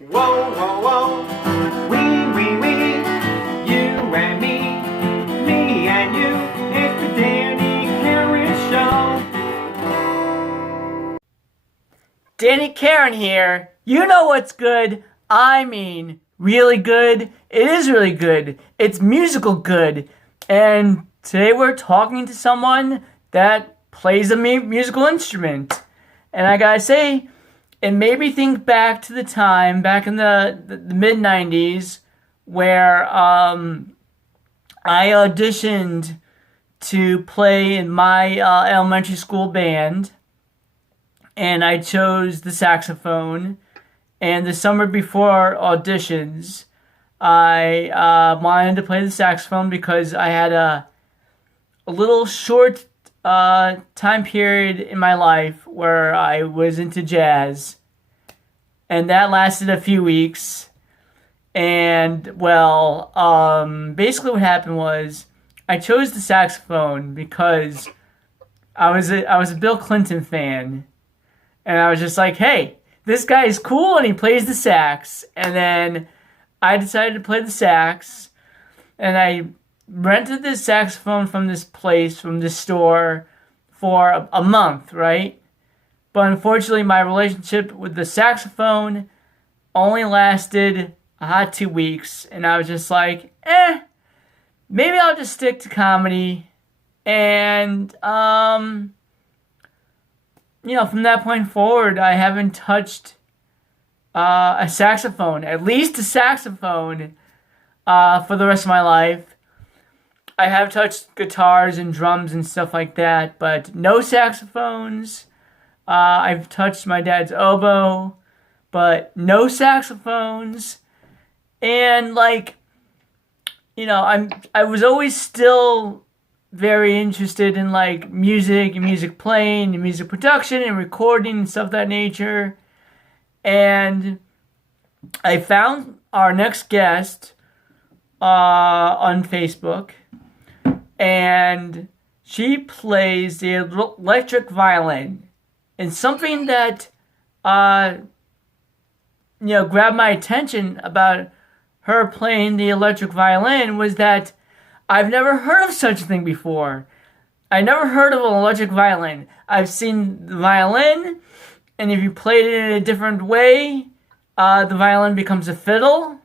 Whoa, whoa, whoa, wee, you and me and you, it's the Danny Karen Show. Danny Karen here. You know what's good. I mean, really good. It is really good. It's musical good. And today we're talking to someone that plays a musical instrument. And I gotta say, it made me think back to the time, back in the mid-90s, where I auditioned to play in my elementary school band. And I chose the saxophone. And the summer before auditions, I wanted to play the saxophone because I had a little short time period in my life where I was into jazz. And that lasted a few weeks. And, well, basically what happened was I chose the saxophone because I was a Bill Clinton fan. And I was just like, hey, this guy is cool and he plays the sax. And then I decided to play the sax. And I rented this saxophone from this place, from this store, for a month, right? But unfortunately, my relationship with the saxophone only lasted a hot 2 weeks. And I was just like, maybe I'll just stick to comedy. And, from that point forward, I haven't touched a saxophone, at least a saxophone, for the rest of my life. I have touched guitars and drums and stuff like that, but no saxophones. I've touched my dad's oboe, but no saxophones. And I was always still very interested in music and music playing and music production and recording and stuff of that nature. And I found our next guest on Facebook, and she plays the electric violin. And something that grabbed my attention about her playing the electric violin was that I've never heard of such a thing before. I never heard of an electric violin. I've seen the violin, and if you played it in a different way, the violin becomes a fiddle,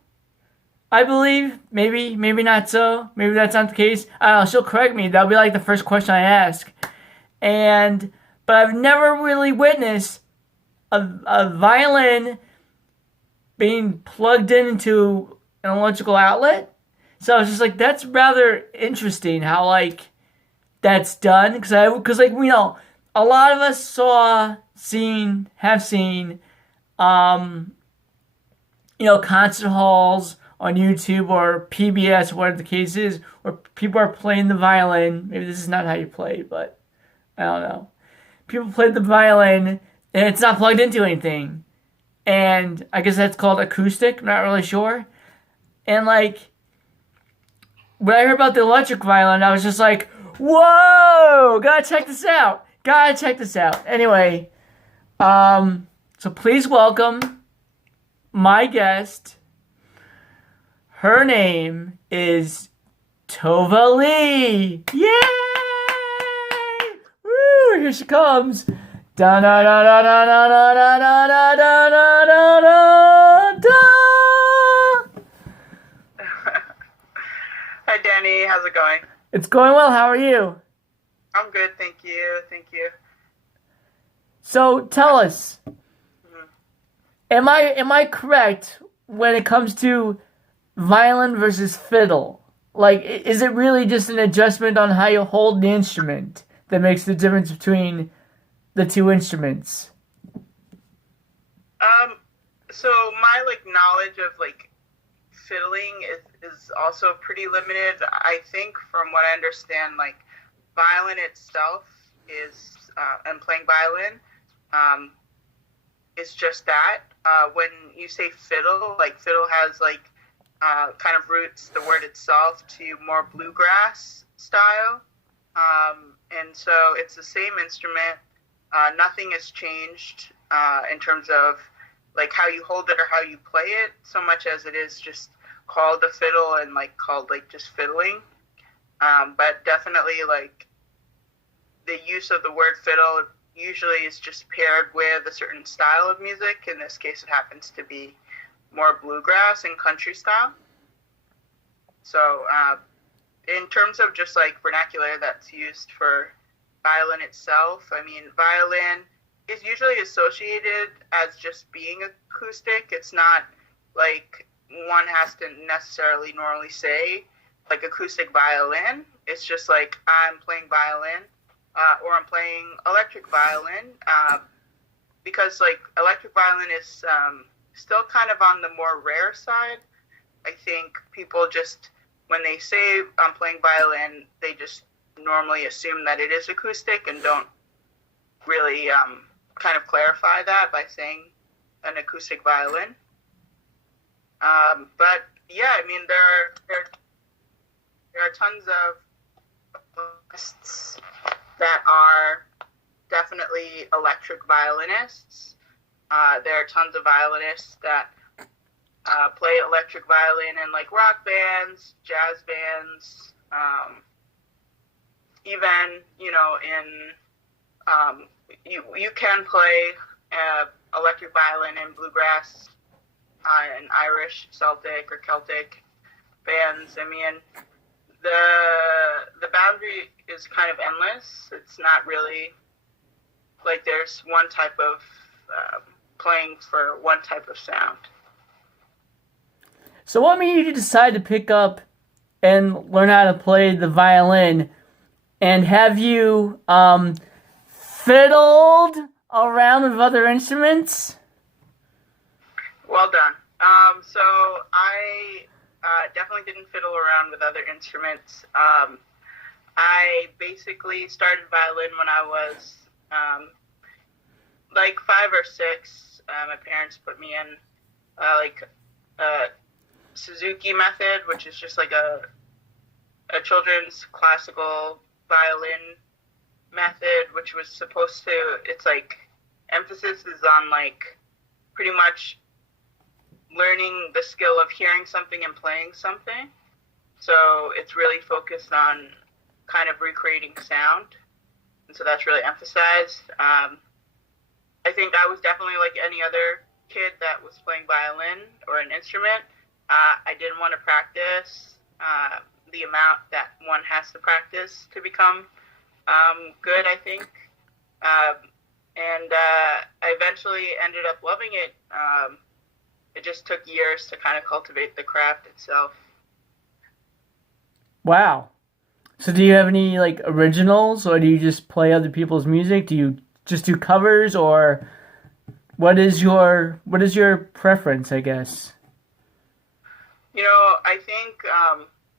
I believe. Maybe not so. Maybe that's not the case. I don't know. She'll correct me. That'll be the first question I ask. But I've never really witnessed a violin being plugged into an electrical outlet. So I was just like, that's rather interesting how that's done. Because a lot of us have seen, concert halls on YouTube or PBS, whatever the case is, where people are playing the violin. Maybe this is not how you play, but I don't know. People play the violin and it's not plugged into anything. And I guess that's called acoustic. I'm not really sure. And when I heard about the electric violin, I was just like, whoa, gotta check this out. Anyway, so please welcome my guest. Her name is Tova Lee. Yay! Woo! Here she comes. Da da da da da da da da da da da da da. Hi, Danny. How's it going? It's going well. How are you? I'm good, thank you. So tell us, am I correct when it comes to violin versus fiddle? Is it really just an adjustment on how you hold the instrument that makes the difference between the two instruments? So my knowledge of fiddling is also pretty limited. I think from what I understand, violin itself is and playing violin is just that. When you say fiddle, fiddle has kind of roots the word itself to more bluegrass style, and so it's the same instrument. Nothing has changed in terms of like how you hold it or how you play it, so much as it is just called a fiddle and like called like just fiddling. But definitely like the use of the word fiddle usually is just paired with a certain style of music. In this case, it happens to be more bluegrass and country style. So in terms of just like vernacular that's used for violin itself, I mean, violin is usually associated as just being acoustic. It's not like one has to necessarily normally say like acoustic violin. It's just like I'm playing violin or I'm playing electric violin because like electric violin is still kind of on the more rare side. I think people just, when they say I'm playing violin, they just normally assume that it is acoustic and don't really kind of clarify that by saying an acoustic violin. But yeah, I mean, there are tons of violinists that are definitely electric violinists. There are tons of violinists that play electric violin in like rock bands, jazz bands, even, you know, in you can play electric violin in bluegrass and Irish, Celtic, or Celtic bands. I mean, the boundary is kind of endless. It's not really like there's one type of playing for one type of sound. So what made you decide to pick up and learn how to play the violin? And have you fiddled around with other instruments? Well done. So I definitely didn't fiddle around with other instruments. I basically started violin when I was like 5 or 6. My parents put me in like a Suzuki method, which is just like a children's classical violin method, which was supposed to, it's like emphasis is on like pretty much learning the skill of hearing something and playing something. So it's really focused on kind of recreating sound. And so that's really emphasized. I think I was definitely like any other kid that was playing violin or an instrument. I didn't want to practice the amount that one has to practice to become good, I think. And I eventually ended up loving it. It just took years to kind of cultivate the craft itself. Wow. So do you have any like originals, or do you just play other people's music? Do you just do covers, or what is your preference, I guess? You know, I think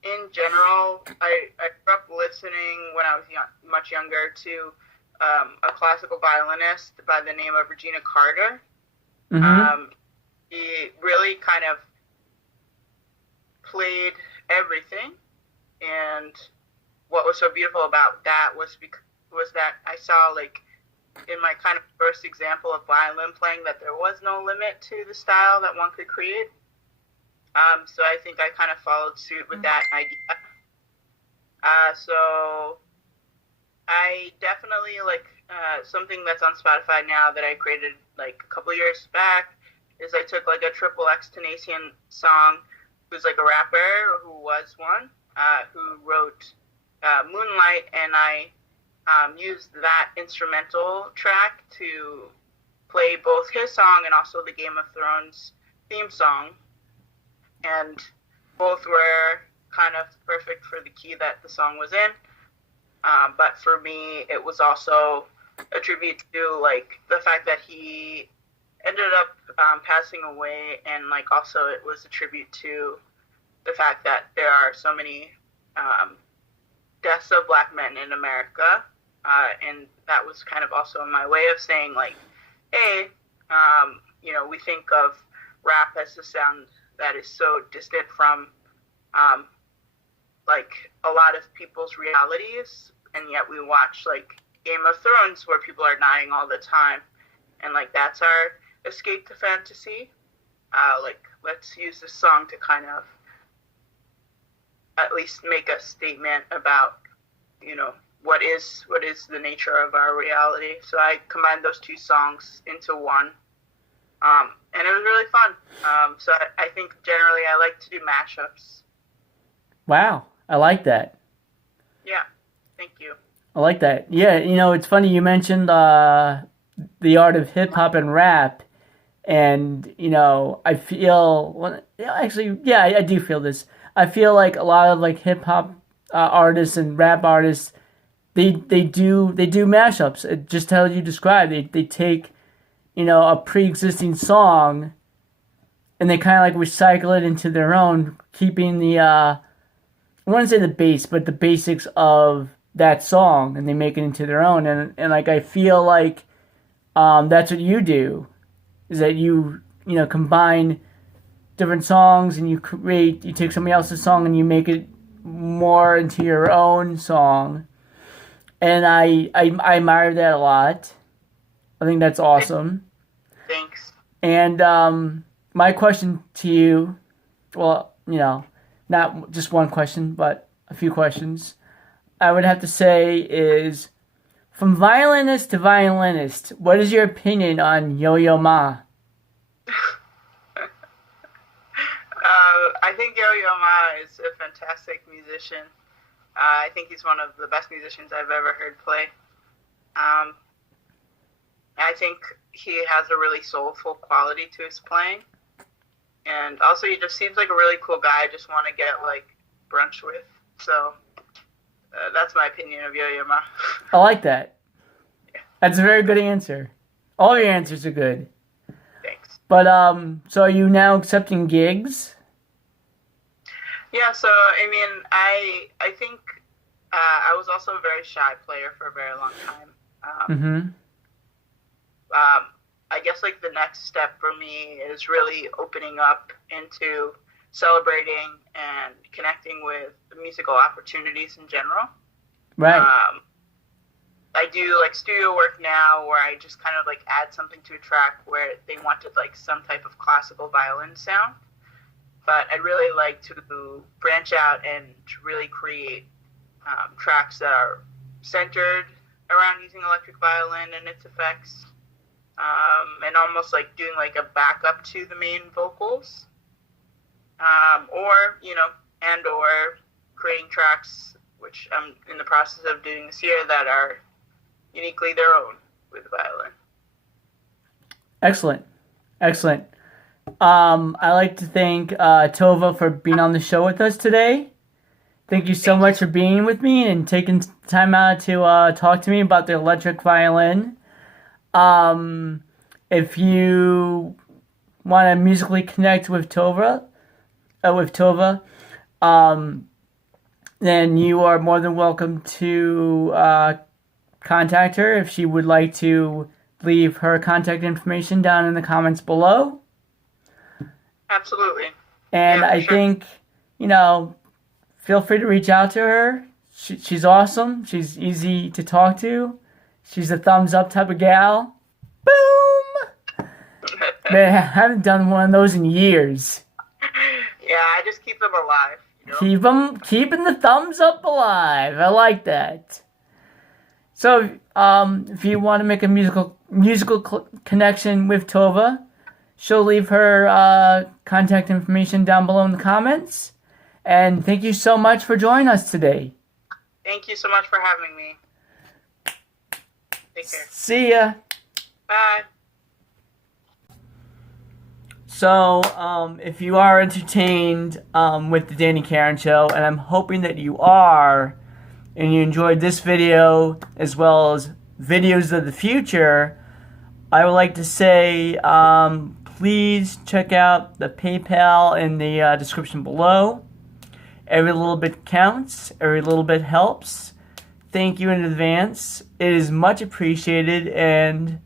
in general, I grew up listening when I was much younger to a classical violinist by the name of Regina Carter. Mm-hmm. He really kind of played everything, and what was so beautiful about that was that I saw, like, in my kind of first example of violin playing, that there was no limit to the style that one could create. So I think I kind of followed suit with that idea. So I definitely like something that's on Spotify now that I created like a couple years back is I took like a Triple X Tenacion song, who's like a rapper who was one, who wrote Moonlight, and I used that instrumental track to play both his song and also the Game of Thrones theme song. And both were kind of perfect for the key that the song was in. But for me, it was also a tribute to like the fact that he ended up passing away, and like also it was a tribute to the fact that there are so many deaths of Black men in America, and that was kind of also my way of saying like, hey, you know, we think of rap as a sound that is so distant from like a lot of people's realities, and yet we watch like Game of Thrones where people are dying all the time, and like that's our escape the fantasy. Like, let's use this song to kind of at least make a statement about, you know, what is the nature of our reality. So I combined those two songs into one, and it was really fun. So I think generally I like to do mashups. Wow, I like that. Yeah, thank you. I like that. Yeah, you know, it's funny you mentioned the art of hip hop and rap, and you know, I feel well, actually, yeah, I do feel this. I feel like a lot of like hip hop artists and rap artists, they do mashups. It just how you described. They take, you know, a pre-existing song, and they kind of like recycle it into their own, keeping the I wouldn't say the base, but the basics of that song, and they make it into their own. And like I feel like that's what you do, is that you know, combine different songs, and you take somebody else's song and you make it more into your own song. And I admire that a lot. I think that's awesome. Thanks. And my question to you, well, you know, not just one question, but a few questions, I would have to say is, from violinist to violinist, what is your opinion on Yo-Yo Ma? I think Yo-Yo Ma is a fantastic musician. I think he's one of the best musicians I've ever heard play. I think he has a really soulful quality to his playing. And also, he just seems like a really cool guy I just want to get, like, brunch with. So, that's my opinion of Yo-Yo Ma. I like that. Yeah. That's a very good answer. All your answers are good. Thanks. But, so are you now accepting gigs? Yeah, so, I mean, I think I was also a very shy player for a very long time. I guess, like, the next step for me is really opening up into celebrating and connecting with the musical opportunities in general. Right. I do, like, studio work now where I just kind of, like, add something to a track where they wanted, like, some type of classical violin sound. But I'd really like to branch out and really create tracks that are centered around using electric violin and its effects. And almost like doing like a backup to the main vocals, or, you know, and or creating tracks, which I'm in the process of doing this year, that are uniquely their own with violin. Excellent. I'd like to thank Tova for being on the show with us today. Thank you so much for being with me and taking time out to talk to me about the electric violin. If you want to musically connect with Tova, then you are more than welcome to contact her if she would like to leave her contact information down in the comments below. Absolutely. And yeah, I think, you know, feel free to reach out to her. She's awesome. She's easy to talk to. She's a thumbs up type of gal. Boom! Man, I haven't done one of those in years. Yeah, I just keep them alive. You know? Keeping the thumbs up alive. I like that. So, if you want to make a musical connection with Tova, she'll leave her contact information down below in the comments. And thank you so much for joining us today. Thank you so much for having me. Take care. See ya. Bye. So, if you are entertained with the Danny Karen Show, and I'm hoping that you are, and you enjoyed this video as well as videos of the future, I would like to say please check out the PayPal in the description below. Every little bit counts. Every little bit helps. Thank you in advance. It is much appreciated, and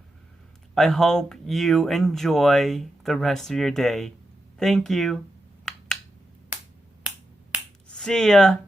I hope you enjoy the rest of your day. Thank you. See ya.